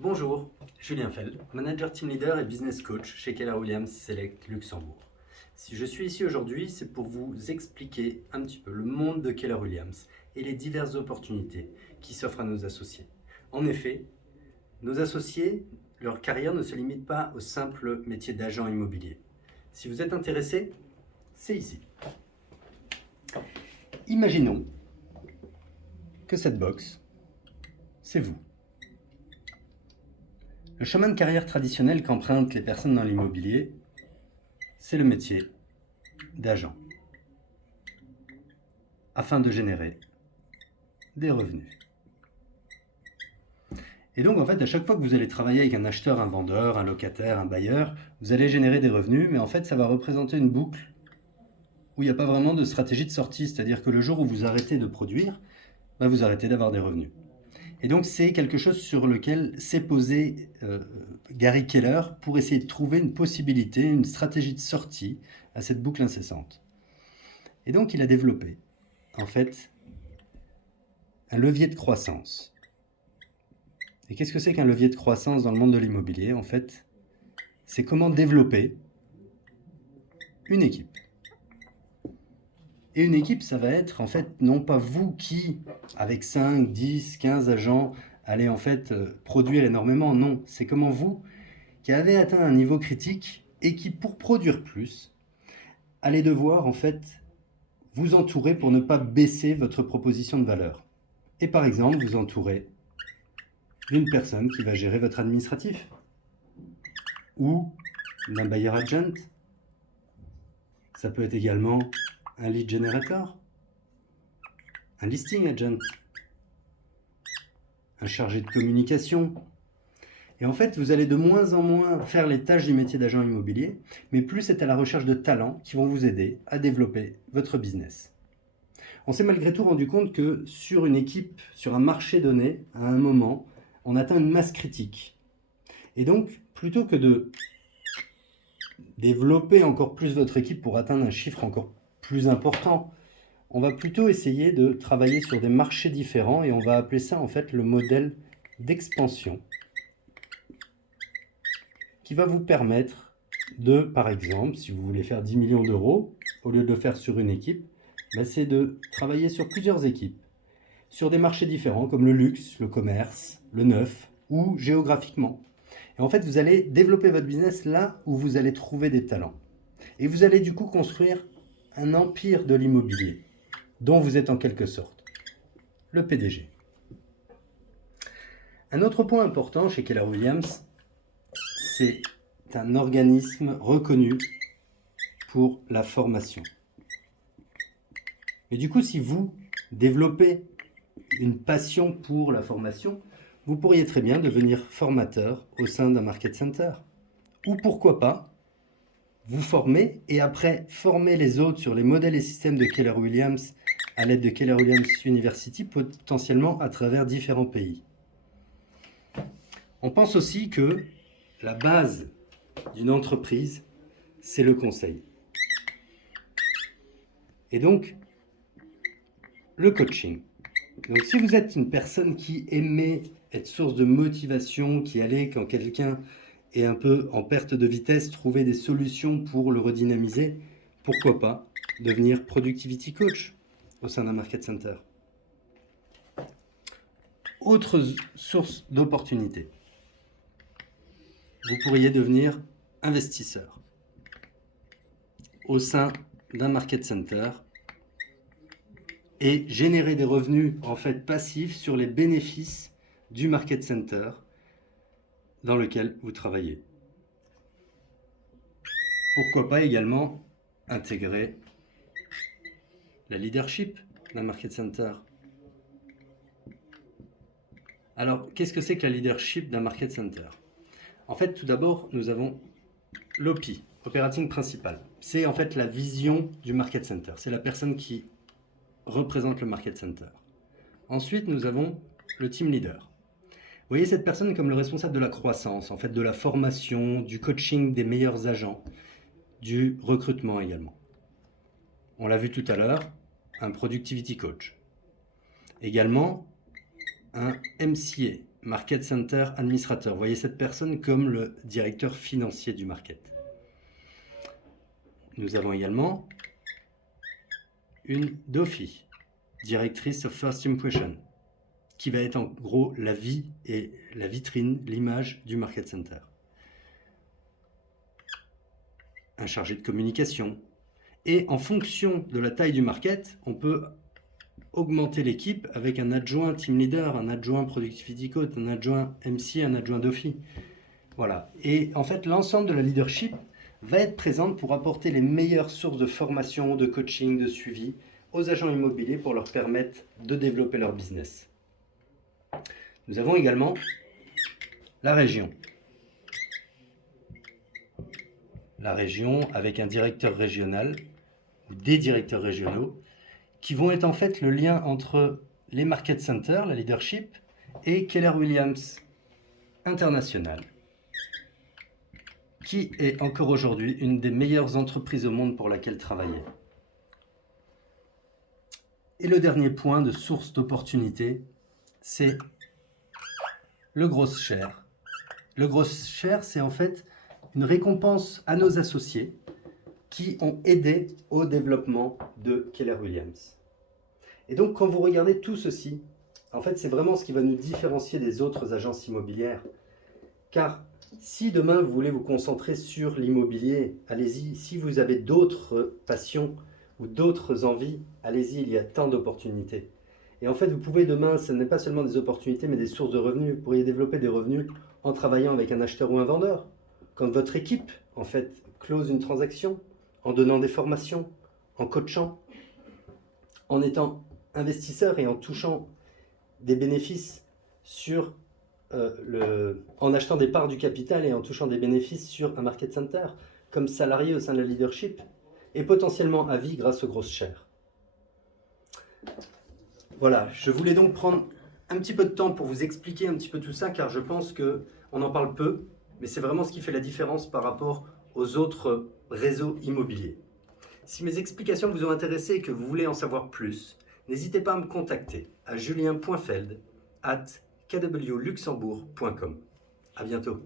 Bonjour, Julien Feld, manager team leader et business coach chez Keller Williams Select Luxembourg. Si je suis ici aujourd'hui, c'est pour vous expliquer un petit peu le monde de Keller Williams et les diverses opportunités qui s'offrent à nos associés. En effet, nos associés, leur carrière ne se limite pas au simple métier d'agent immobilier. Si vous êtes intéressé, c'est ici. Imaginons que cette box, c'est vous. Le chemin de carrière traditionnel qu'empruntent les personnes dans l'immobilier, c'est le métier d'agent, afin de générer des revenus. Et donc en fait, à chaque fois que vous allez travailler avec un acheteur, un vendeur, un locataire, un bailleur, vous allez générer des revenus, mais en fait ça va représenter une boucle où il n'y a pas vraiment de stratégie de sortie, c'est-à-dire que le jour où vous arrêtez de produire, vous arrêtez d'avoir des revenus. Et donc c'est quelque chose sur lequel s'est posé Gary Keller pour essayer de trouver une possibilité, une stratégie de sortie à cette boucle incessante. Et donc il a développé en fait un levier de croissance. Et qu'est-ce que c'est qu'un levier de croissance dans le monde de l'immobilier? En fait, c'est comment développer une équipe. Et une équipe, ça va être en fait non pas vous qui, avec 5, 10, 15 agents, allez en fait produire énormément, non. C'est comment vous, qui avez atteint un niveau critique et qui, pour produire plus, allez devoir en fait vous entourer pour ne pas baisser votre proposition de valeur. Et par exemple, vous entourer d'une personne qui va gérer votre administratif ou d'un buyer agent. Ça peut être également un lead generator, un listing agent, un chargé de communication. Et en fait, vous allez de moins en moins faire les tâches du métier d'agent immobilier, mais plus c'est à la recherche de talents qui vont vous aider à développer votre business. On s'est malgré tout rendu compte que sur une équipe, sur un marché donné, à un moment, on atteint une masse critique. Et donc, plutôt que de développer encore plus votre équipe pour atteindre un chiffre encore plus important, on va plutôt essayer de travailler sur des marchés différents et on va appeler ça en fait le modèle d'expansion qui va vous permettre de, par exemple, si vous voulez faire 10 millions d'euros, au lieu de le faire sur une équipe, c'est de travailler sur plusieurs équipes, sur des marchés différents comme le luxe, le commerce, le neuf ou géographiquement. Et en fait, vous allez développer votre business là où vous allez trouver des talents. Et vous allez du coup construire un empire de l'immobilier, dont vous êtes en quelque sorte le PDG. Un autre point important chez Keller Williams, c'est un organisme reconnu pour la formation. Et du coup, si vous développez une passion pour la formation, vous pourriez très bien devenir formateur au sein d'un market center. Ou pourquoi pas, vous former et après former les autres sur les modèles et systèmes de Keller Williams à l'aide de Keller Williams University, potentiellement à travers différents pays. On pense aussi que la base d'une entreprise, c'est le conseil. Et donc, le coaching. Donc si vous êtes une personne qui aimait être source de motivation, qui allait quand quelqu'un est un peu en perte de vitesse, trouver des solutions pour le redynamiser, pourquoi pas devenir productivity coach au sein d'un market center. Autre source d'opportunités. Vous pourriez devenir investisseur au sein d'un market center et générer des revenus en fait passifs sur les bénéfices du market center dans lequel vous travaillez. Pourquoi pas également intégrer la leadership d'un market center. Alors, qu'est-ce que c'est que la leadership d'un market center? En fait, tout d'abord, nous avons l'OP, Operating Principal. C'est en fait la vision du market center. C'est la personne qui représente le market center. Ensuite, nous avons le team leader. Vous voyez cette personne comme le responsable de la croissance, en fait de la formation, du coaching des meilleurs agents, du recrutement également. On l'a vu tout à l'heure, un productivity coach. Également, un MCA, Market Center administrateur. Voyez cette personne comme le directeur financier du market. Nous avons également une DOFI, directrice of First Impression, qui va être en gros la vie et la vitrine, l'image du Market Center. Un chargé de communication. Et en fonction de la taille du market, on peut augmenter l'équipe avec un adjoint team leader, un adjoint productivity coach, un adjoint MC, un adjoint DOFI. Voilà. Et en fait, l'ensemble de la leadership va être présente pour apporter les meilleures sources de formation, de coaching, de suivi aux agents immobiliers pour leur permettre de développer leur business. Nous avons également la région. La région avec un directeur régional ou des directeurs régionaux qui vont être en fait le lien entre les market centers, la leadership, et Keller Williams International, qui est encore aujourd'hui une des meilleures entreprises au monde pour laquelle travailler. Et le dernier point de source d'opportunité, c'est le gross share. Le gross share, c'est en fait une récompense à nos associés qui ont aidé au développement de Keller Williams. Et donc, quand vous regardez tout ceci, en fait, c'est vraiment ce qui va nous différencier des autres agences immobilières. Car si demain, vous voulez vous concentrer sur l'immobilier, allez-y. Si vous avez d'autres passions ou d'autres envies, allez-y, il y a tant d'opportunités. Et en fait, vous pouvez demain, ce n'est pas seulement des opportunités, mais des sources de revenus. Vous pourriez développer des revenus en travaillant avec un acheteur ou un vendeur. Quand votre équipe, en fait, close une transaction, en donnant des formations, en coachant, en étant investisseur et en touchant des bénéfices sur en achetant des parts du capital et en touchant des bénéfices sur un market center, comme salarié au sein de la leadership, et potentiellement à vie grâce aux grosses shares. Voilà, je voulais donc prendre un petit peu de temps pour vous expliquer un petit peu tout ça, car je pense qu'on en parle peu, mais c'est vraiment ce qui fait la différence par rapport aux autres réseaux immobiliers. Si mes explications vous ont intéressé et que vous voulez en savoir plus, n'hésitez pas à me contacter à julien.feld@kwluxembourg.com. À bientôt.